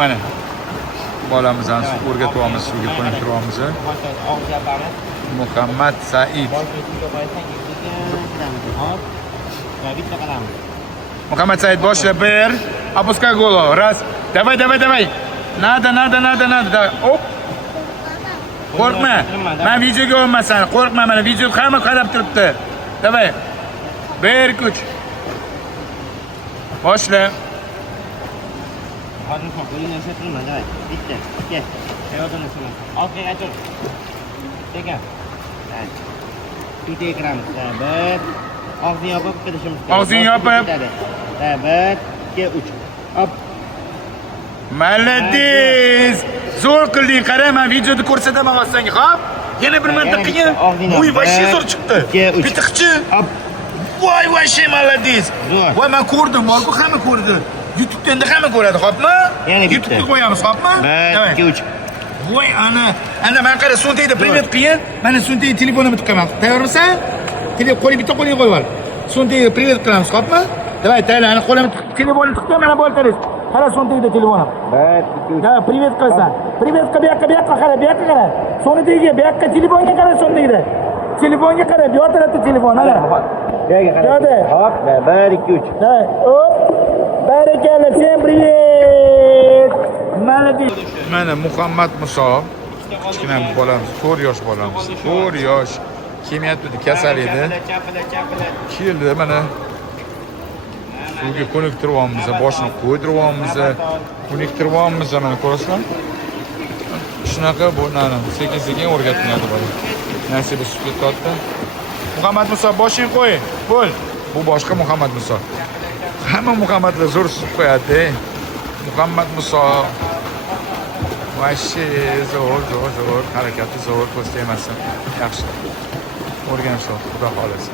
Mana bolamizni o'rgatyapmiz, suvga qo'yib turyapmiz. Muhammad Said. Muhammad Said boshla bir. Опускай голову. Раз. Давай. Надо. Давай. Оп. Qo'rqma. Men videoga olmasan. Qo'rqma, mana video hamma qarab turibdi. Давай. Bir kuch. Boshla. Hozir qo'lingni ishlatirma, davay. Bitta. Kel. Hayotini qilaman. Orqaga tur. Tega. Bitta ekranimiz. Bir. Og'zini yopib kirishimiz kerak. Og'zini yopib. Bir, 2, 3. Hop. Молодец! Zo'r qilding, qara, men videoda ko'rsataman senga, xo'p? Yana bir marta qilgin. Uy, voy, zo'r chiqdi. Bitikchi. Hop. Voy, молодец. Voy, men ko'rdim, Marko hamma ko'rdi. YouTube'da endi hamma ko'radi, xo'pmi? YouTube'ga qo'yamiz, xo'pmi? 1, 2, 3. Voy, ana men qara, so'ntakda привет qiyin. Mana so'ntakda telefonimni tiqaman. Tayyormisan? Qo'li bitta qo'lingga qo'yib ol. So'ntakda привет qilamiz, xo'pmi? Давай, tayyor, ana qo'limni telefonni tiqdim, mana bo'ltirish. Qara so'ntakda telefonim. 1, 2, 3. Da, привет qilasan. Привет qil, bu yoqqa qara, bu yoqqa qara. So'ntakda, bu yoqqa telefonga qara so'ntakda. Telefonga qara, bu yoqda turibdi telefon, ana. Yo'qga qara. Hop, 1, 2, 3. Давай. Оп. Barakalla, всем привет. Молодец. Mana Muhammad Muso, kichkina bolamiz, 4 yosh bolamiz. 4 yosh. Kelmayapti, kasal edi. Keldi, mana suvga ko'niktiryapmiz, boshini qo'ydiryapmiz, ko'niktiryapmiz, mana ko'rasizlar. Shunaqa bu sekin o'rgatiladi bola. Nasiba suvga tortdi. Muhammad Muso, boshing qo'y. Bo'l. Bu boshqa Muhammad Muso. Hamma Muhammadlar zo'r suvga qo'yadi. Muhammad Muso Vashshi zo'r, harakati zo'r, po'sti emas. Yaxshi. O'rganishlar, xudo xolasa.